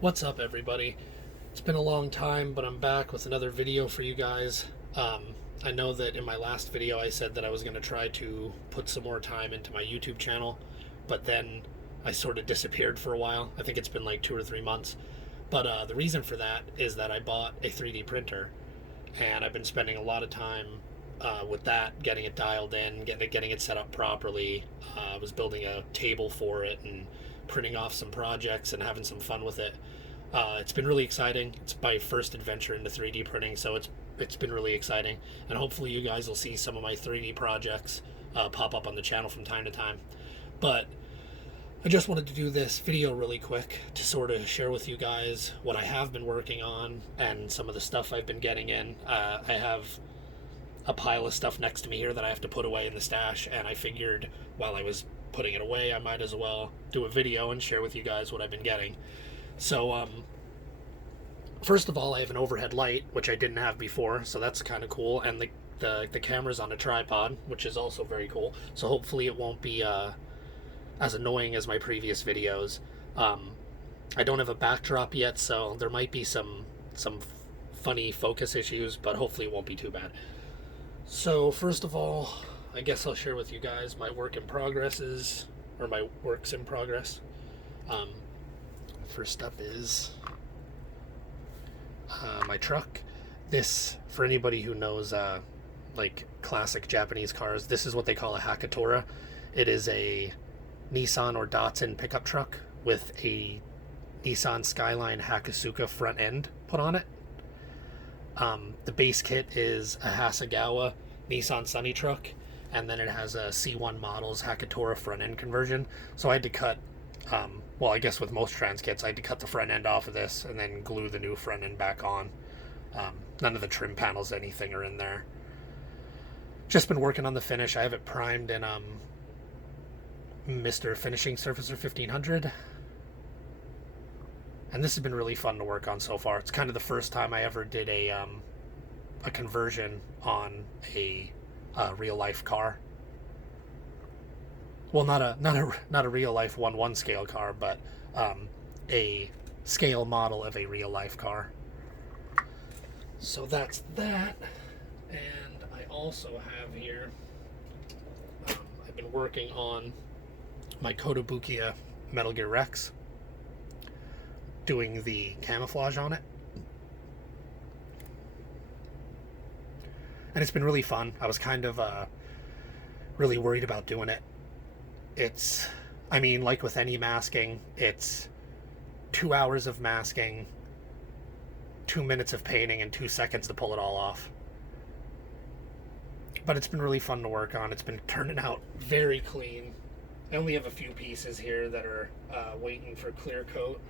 What's up, everybody? It's been a long time, but I'm back with another video for you guys. I know that in my last video I said that I was going to try to put some more time into my YouTube channel, but then I sort of disappeared for a while. I think it's been like 2 or 3 months. But the reason for that is that I bought a 3D printer, and I've been spending a lot of time with that, getting it dialed in, getting it set up properly. I was building a table for it and printing off some projects and having some fun with it. It's been really exciting. It's my first adventure into 3D printing, so it's been really exciting. And hopefully you guys will see some of my 3D projects pop up on the channel from time to time. But I just wanted to do this video really quick to sort of share with you guys what I have been working on and some of the stuff I've been getting in. I have a pile of stuff next to me here that I have to put away in the stash, and I figured while I was putting it away I might as well do a video and share with you guys what I've been getting. So first of all, I have an overhead light, which I didn't have before, so that's kind of cool, and the camera's on a tripod, which is also very cool, so hopefully it won't be as annoying as my previous videos. I don't have a backdrop yet, so there might be some funny focus issues, but hopefully it won't be too bad. So first of all, I guess I'll share with you guys my works in progress. First up is my truck. This, for anybody who knows like classic Japanese cars, this is what they call a Hakatora. It is a Nissan or Datsun pickup truck with a Nissan Skyline Hakusuka front end put on it. The base kit is a Hasegawa Nissan Sunny truck, and then it has a C1 Models Hakatora front end conversion. So I had to cut, well, I guess with most trans kits, I had to cut the front end off of this and then glue the new front end back on. None of the trim panels, anything, are in there. Just been working on the finish. I have it primed in Mr. Finishing Surfacer 1500. And this has been really fun to work on so far. It's kind of the first time I ever did a conversion on a real life car. Well, not a real life 1/1 scale car, but a scale model of a real life car. So that's that. And I also have here, I've been working on my Kotobukiya Metal Gear Rex, doing the camouflage on it. And it's been really fun. I was kind of really worried about doing it. It's, I mean, like with any masking, it's 2 hours of masking, 2 minutes of painting, and 2 seconds to pull it all off. But it's been really fun to work on. It's been turning out very clean. I only have a few pieces here that are waiting for clear coat.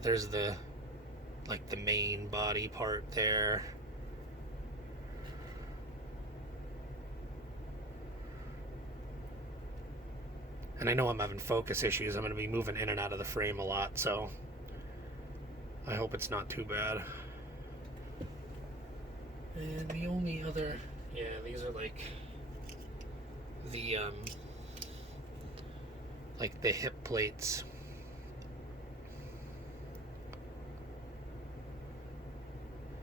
There's the main body part there. And I know I'm having focus issues. I'm going to be moving in and out of the frame a lot, so I hope it's not too bad. And the only other, yeah, these are like the hip plates.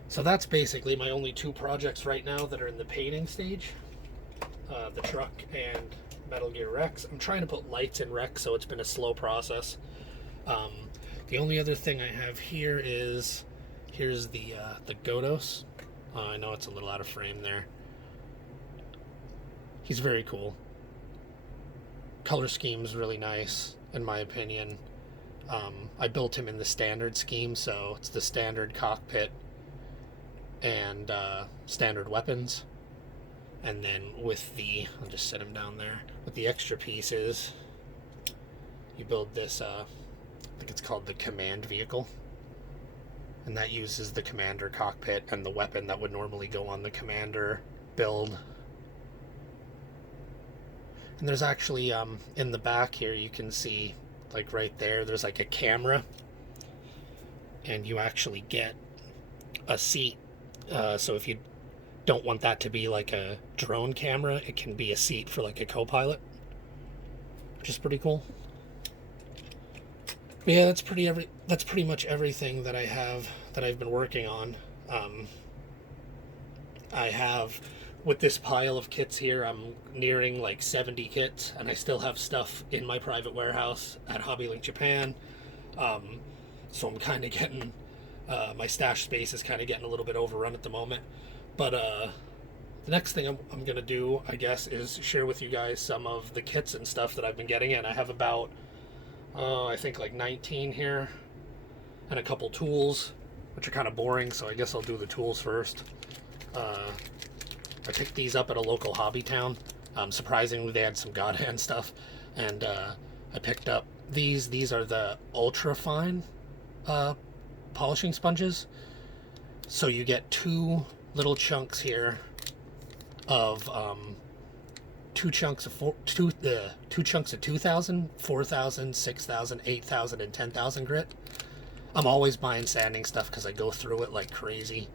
So that's basically my only 2 projects right now that are in the painting stage. The truck and Metal Gear Rex. I'm trying to put lights in Rex, so it's been a slow process. The only other thing I have here is, here's the Godos. I know it's a little out of frame there. He's very cool. Color scheme's really nice, in my opinion. I built him in the standard scheme, so it's the standard cockpit and standard weapons. And then with the, I'll just set him down there, with the extra pieces, you build this, I think it's called the command vehicle. And that uses the commander cockpit and the weapon that would normally go on the commander build. And there's actually, in the back here, you can see, like right there, there's like a camera. And you actually get a seat. So if you don't want that to be like a drone camera, it can be a seat for like a co-pilot, which is pretty cool. But yeah, that's pretty much everything that I've been working on. Um, I have, with this pile of kits here, I'm nearing like 70 kits, and I still have stuff in my private warehouse at HobbyLink Japan. Um, so I'm kind of getting my stash space is kind of getting a little bit overrun at the moment. But the next thing I'm gonna do, I guess, is share with you guys some of the kits and stuff that I've been getting in. I have about I think like 19 here, and a couple tools, which are kind of boring. So I guess I'll do the tools first. I picked these up at a local hobby town. Surprisingly, they had some God Hand stuff, and I picked up these. These are the ultra fine polishing sponges. So you get two little chunks here of two chunks of 2,000, 4,000, 6,000, 8,000, and 10,000 grit. I'm always buying sanding stuff because I go through it like crazy.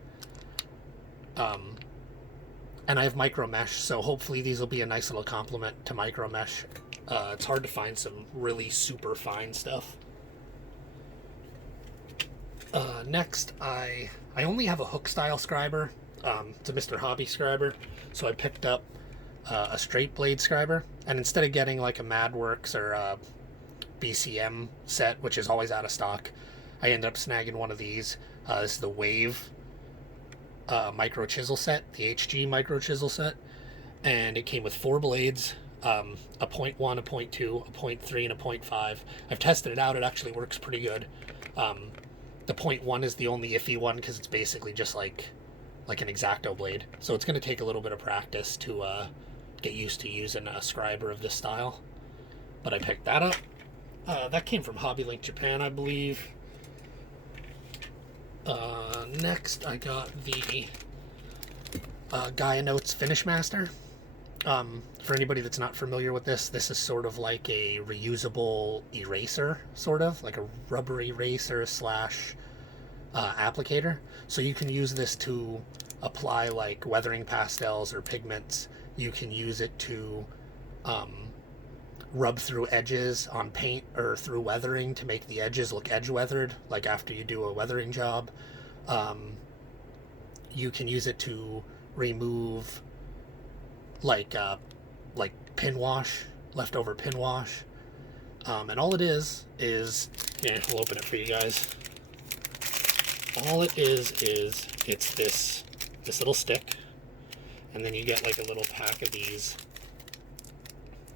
And I have micro mesh, so hopefully these will be a nice little complement to micro mesh. It's hard to find some really super fine stuff. Next, I only have a hook style scriber. It's a Mr. Hobby scriber, so I picked up a straight blade scriber, and instead of getting like a Madworks or a BCM set, which is always out of stock, I ended up snagging one of these. This is the Wave micro chisel set, the HG micro chisel set, and it came with 4 blades, a 0.1, a 0.2, a 0.3, and a 0.5. I've tested it out. It actually works pretty good. The 0.1 is the only iffy one because it's basically just like an X-Acto blade, so it's going to take a little bit of practice to get used to using a scriber of this style. But I picked that up. That came from HobbyLink Japan, I believe. Next, I got the Gaia Notes Finish Master. For anybody that's not familiar with this is sort of like a reusable eraser, sort of like a rubber eraser slash applicator. So you can use this to apply like weathering pastels or pigments. You can use it to rub through edges on paint or through weathering to make the edges look edge weathered, like after you do a weathering job. You can use it to remove like pin wash, leftover pin wash. And all it is yeah, I'll open it for you guys. All it is it's this little stick, and then you get like a little pack of these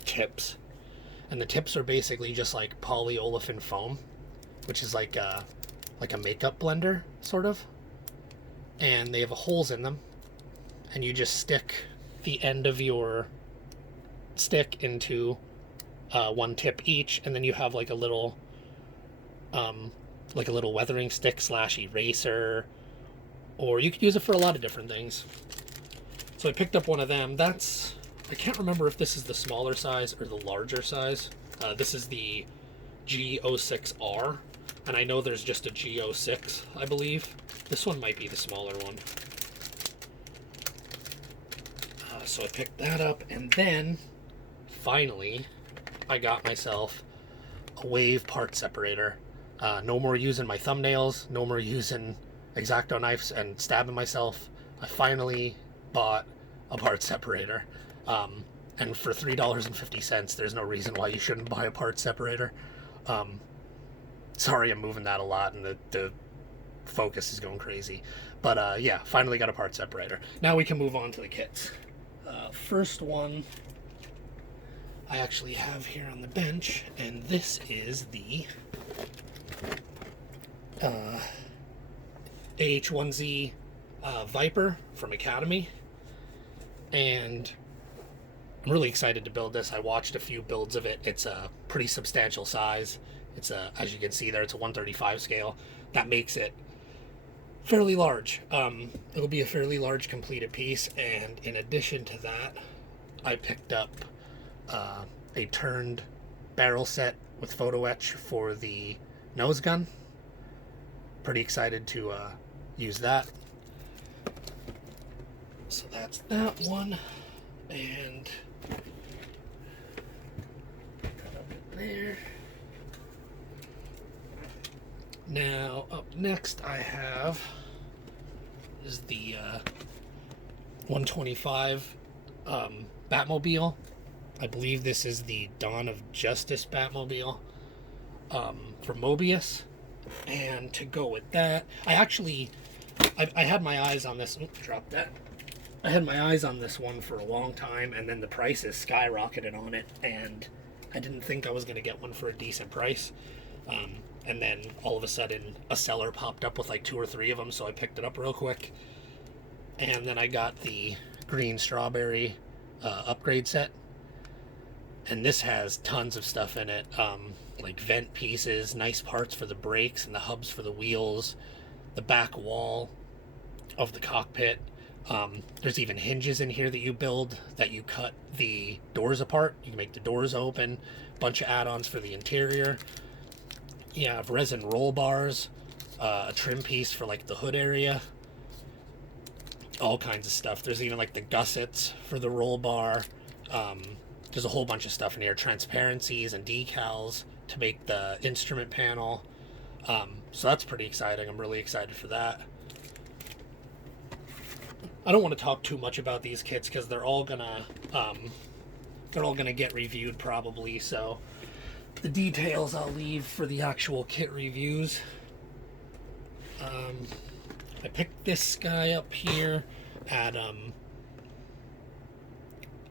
tips, and the tips are basically just like polyolefin foam, which is like a makeup blender sort of, and they have holes in them, and you just stick the end of your stick into one tip each, and then you have like a little weathering stick slash eraser, or you could use it for a lot of different things. So I picked up one of them. I can't remember if this is the smaller size or the larger size. This is the G06R, and I know there's just a G06, I believe. This one might be the smaller one. So I picked that up, and then finally I got myself a Wave part separator. No more using my thumbnails, no more using X-Acto knives and stabbing myself. I finally bought a part separator. And for $3.50, there's no reason why you shouldn't buy a part separator. Sorry I'm moving that a lot and the focus is going crazy. But yeah, finally got a part separator. Now we can move on to the kits. First one I actually have here on the bench, and this is the AH1Z Viper from Academy, and I'm really excited to build this. I watched a few builds of it. It's a pretty substantial size. It's as you can see there, it's a 135 scale. That makes it fairly large. It'll be a fairly large completed piece, and in addition to that, I picked up a turned barrel set with photo etch for the nose gun. Pretty excited to use that. So that's that one, and there. Now, up next I have is the 125 Batmobile. I believe this is the Dawn of Justice Batmobile from Mobius. And to go with that, I had my eyes on this. Oops, drop that. I had my eyes on this one for a long time, and then the prices skyrocketed on it, and I didn't think I was going to get one for a decent price. And then all of a sudden, a seller popped up with like 2 or 3 of them, so I picked it up real quick. And then I got the green strawberry upgrade set, and this has tons of stuff in it, like vent pieces, nice parts for the brakes and the hubs for the wheels, the back wall of the cockpit. There's even hinges in here that you build that you cut the doors apart. You can make the doors open. Bunch of add-ons for the interior. You have resin roll bars, a trim piece for like the hood area, all kinds of stuff. There's even like the gussets for the roll bar. There's a whole bunch of stuff in here, transparencies and decals to make the instrument panel. So that's pretty exciting. I'm really excited for that. I don't want to talk too much about these kits because they're all gonna get reviewed probably. So the details I'll leave for the actual kit reviews. I picked this guy up here at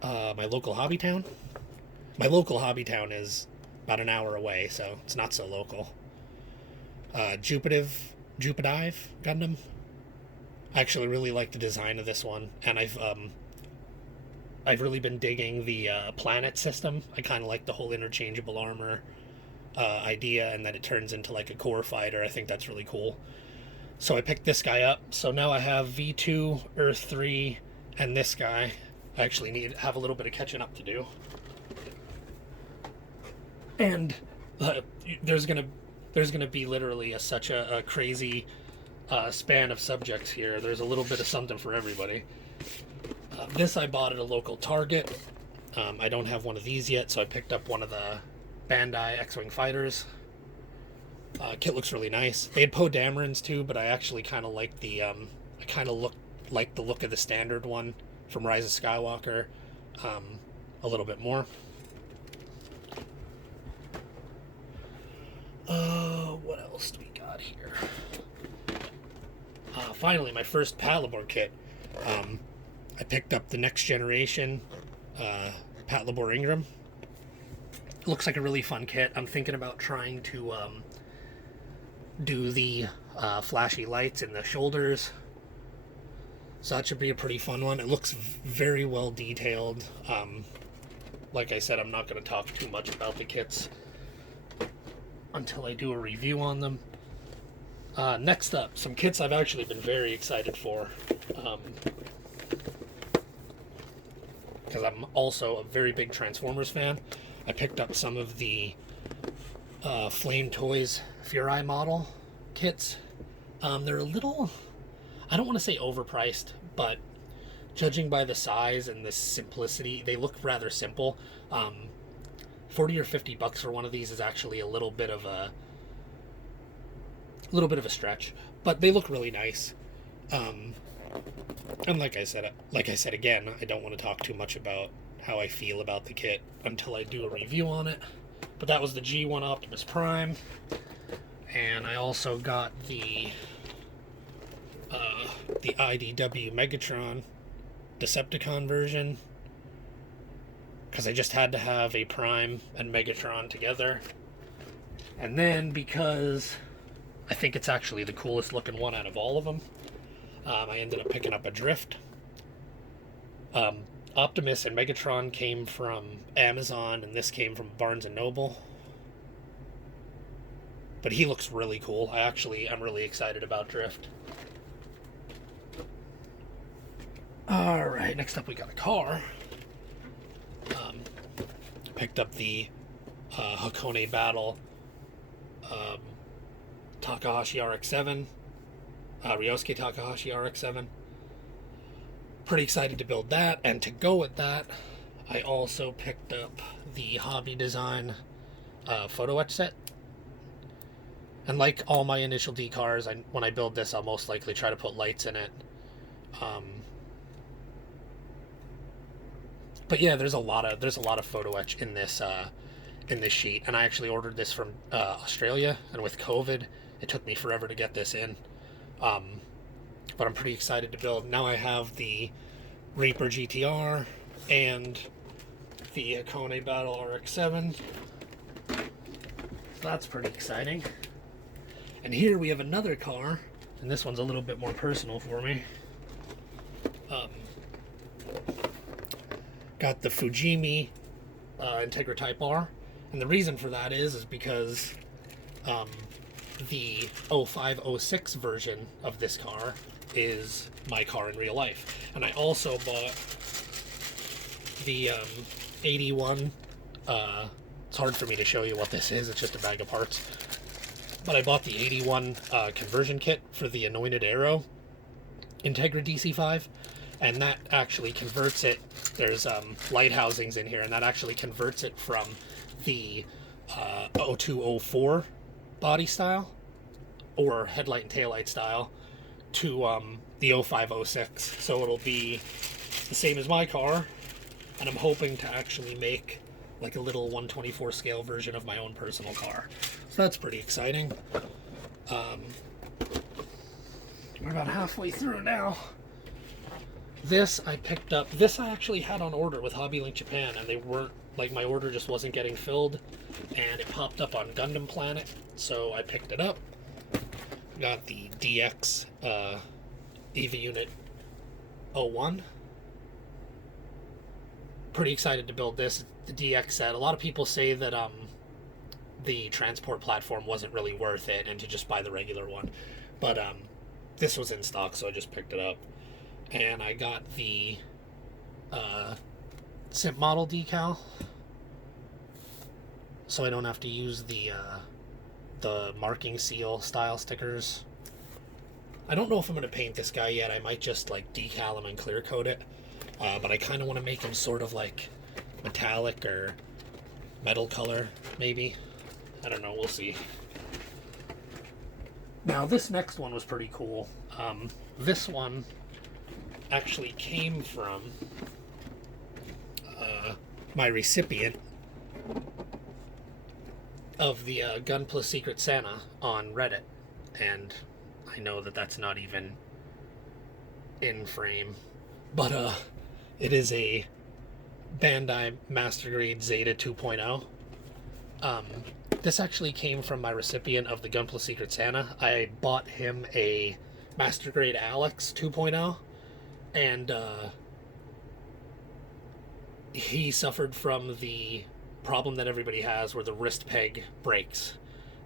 my local hobby town. My local hobby town is about an hour away, so it's not so local. Jupidive Gundam. I actually really like the design of this one, and I've really been digging the planet system. I kind of like the whole interchangeable armor idea, and that it turns into like a core fighter. I think that's really cool. So I picked this guy up. So now I have V2, Earth 3, and this guy. I actually have a little bit of catching up to do. And there's gonna be literally such a crazy span of subjects here. There's a little bit of something for everybody. This I bought at a local Target. I don't have one of these yet, so I picked up one of the Bandai X-Wing fighters. Kit looks really nice. They had Poe Damerons too, but I actually kind of like the the look of the standard one from Rise of Skywalker a little bit more. What else do we got here? Finally, my first Patlabor kit. I picked up the next generation Patlabor Ingram. Looks like a really fun kit. I'm thinking about trying to do the flashy lights in the shoulders. So that should be a pretty fun one. It looks very well detailed. Like I said, I'm not going to talk too much about the kits until I do a review on them. Next up, some kits I've actually been very excited for. Because I'm also a very big Transformers fan. I picked up some of the Flame Toys Furai model kits. They're a little, I don't want to say overpriced, but judging by the size and the simplicity, they look rather simple. 40 or 50 bucks for one of these is actually a little bit of a stretch, but they look really nice. And like I said again, I don't want to talk too much about how I feel about the kit until I do a review on it. But that was the G1 Optimus Prime, and I also got the IDW Megatron Decepticon version, because I just had to have a Prime and Megatron together. And then, because I think it's actually the coolest looking one out of all of them, I ended up picking up a Drift. Optimus and Megatron came from Amazon, and this came from Barnes & Noble. But he looks really cool. I'm really excited about Drift. Alright, next up we got a car. Picked up the Hakone Battle Takahashi RX-7. Ryosuke Takahashi RX-7. Pretty excited to build that, and to go with that, I also picked up the Hobby Design photo etch set. And like all my initial D cars, when I build this, I'll most likely try to put lights in it. Um, but yeah, there's a lot of photo etch in this sheet, and I actually ordered this from Australia, and with COVID, it took me forever to get this in. Um, but I'm pretty excited to build. Now I have the Reaper GTR and the Kone Battle RX-7. So that's pretty exciting. And here we have another car, and this one's a little bit more personal for me. Got the Fujimi Integra Type R, and the reason for that is because the 0506 version of this car is my car in real life. And I also bought the 81, it's hard for me to show you what this is, it's just a bag of parts. But I bought the 81 conversion kit for the Anointed Arrow Integra DC5, and that actually converts it. There's light housings in here, and that actually converts it from the 0204 body style, or headlight and taillight style, to the 0506. So it'll be the same as my car, and I'm hoping to actually make like a little 1/24 scale version of my own personal car. So that's pretty exciting. We're about halfway through now. This I picked up. This I actually had on order with HobbyLink Japan, and they weren't, like, my order just wasn't getting filled, and it popped up on Gundam Planet, so I picked it up. Got the DX EVA Unit 01. Pretty excited to build this. The DX set. A lot of people say that the transport platform wasn't really worth it, and to just buy the regular one. But this was in stock, so I just picked it up. And I got the SIP model decal, so I don't have to use the marking seal style stickers. I don't know if I'm going to paint this guy yet. I might just like decal him and clear coat it. But I kind of want to make him sort of like metallic or metal color, maybe. I don't know, we'll see. Now, this next one was pretty cool. This one actually came from my recipient of the Gun Plus Secret Santa on Reddit. And I know that that's not even in frame, but it is a Bandai Master Grade Zeta 2.0. This actually came from my recipient of the Gun Plus Secret Santa. I bought him a Master Grade Alex 2.0, and he suffered from the problem that everybody has where the wrist peg breaks,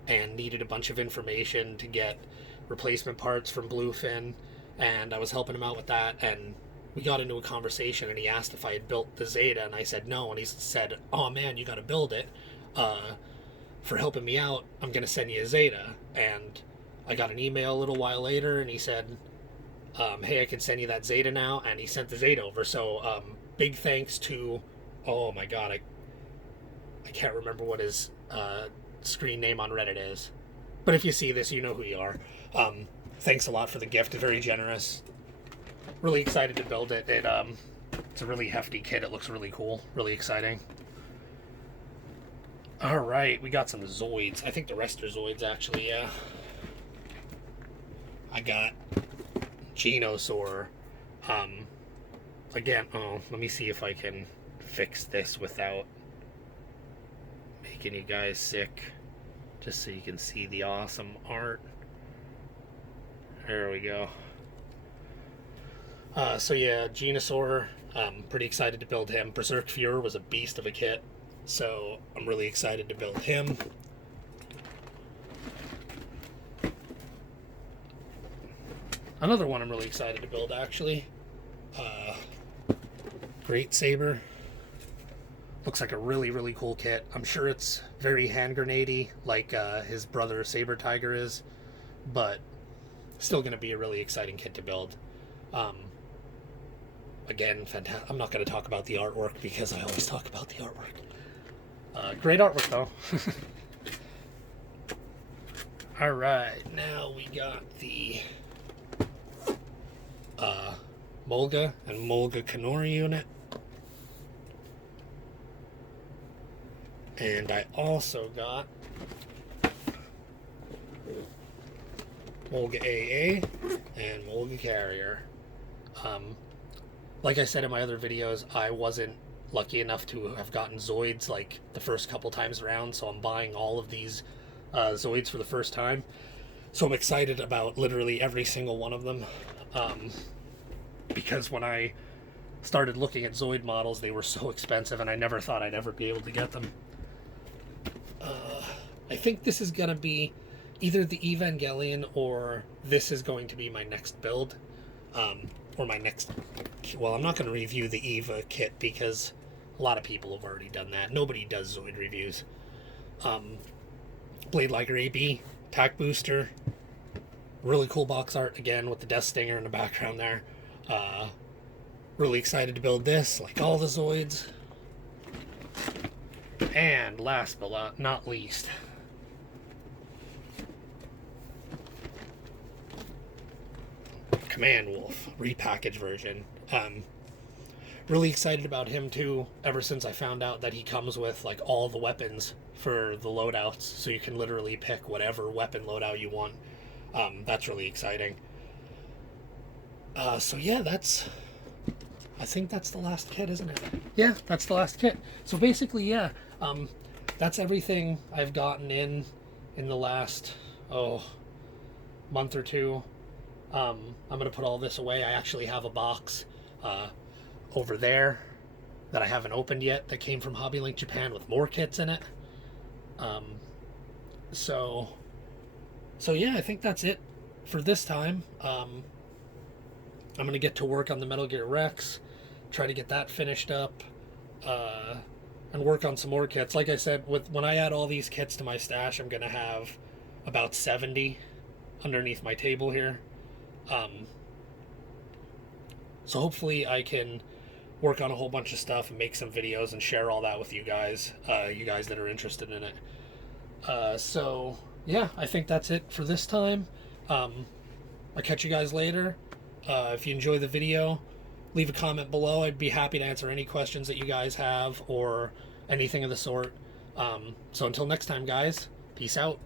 and needed a bunch of information to get replacement parts from Bluefin, and I was helping him out with that, and we got into a conversation, and he asked if I had built the Zeta, and I said no, and he said, "Oh man, you gotta build it. For helping me out, I'm gonna send you a Zeta." And I got an email a little while later, and he said, "Hey, I can send you that Zeta now," and he sent the Zeta over. So big thanks to, oh my god, I can't remember what his screen name on Reddit is, but if you see this, you know who you are. Thanks a lot for the gift. Very generous. Really excited to build it. It's a really hefty kit. It looks really cool. Really exciting. Alright, we got some Zoids. I think the rest are Zoids, actually, yeah. I got Genosaur. Again, let me see if I can fix this without making you guys sick. Just so you can see the awesome art. There we go. So yeah, Genosaur, pretty excited to build him. Berserk Fuhrer was a beast of a kit, so I'm really excited to build him. Another one I'm really excited to build, actually. Great Saber. Looks like a really, really cool kit. I'm sure it's very hand grenadey, like his brother Saber Tiger is, but still going to be a really exciting kit to build. Again, fantastic. I'm not going to talk about the artwork because I always talk about the artwork. Great artwork, though. Alright, now we got the Mulga and Mulga Kanori unit. And I also got Mulga AA and Mulga Carrier. Like I said in my other videos, I wasn't lucky enough to have gotten Zoids like the first couple times around, so I'm buying all of these Zoids for the first time. So I'm excited about literally every single one of them. Because when I started looking at Zoid models, they were so expensive and I never thought I'd ever be able to get them. I think this is going to be either the Evangelion or this is going to be my next build. Or my next... Well, I'm not going to review the Eva kit because a lot of people have already done that. Nobody does Zoid reviews. Blade Liger AB, Tac Booster. Really cool box art again with the Death Stinger in the background there. Really excited to build this, like all the Zoids. And last but not least, Command Wolf repackaged version. Really excited about him too, ever since I found out that he comes with like all the weapons for the loadouts, so you can literally pick whatever weapon loadout you want. That's really exciting. So yeah, I think that's the last kit, isn't it? Yeah, that's the last kit. So basically, yeah, that's everything I've gotten in the last, month or two. I'm going to put all this away. I actually have a box over there that I haven't opened yet that came from Hobby Link Japan with more kits in it. So yeah, I think that's it for this time. I'm going to get to work on the Metal Gear Rex, try to get that finished up, and work on some more kits. Like I said, when I add all these kits to my stash, I'm going to have about 70 underneath my table here. So hopefully I can work on a whole bunch of stuff and make some videos and share all that with you guys that are interested in it. So yeah, I think that's it for this time. I'll catch you guys later. If you enjoy the video, leave a comment below. I'd be happy to answer any questions that you guys have or anything of the sort. So until next time, guys, peace out.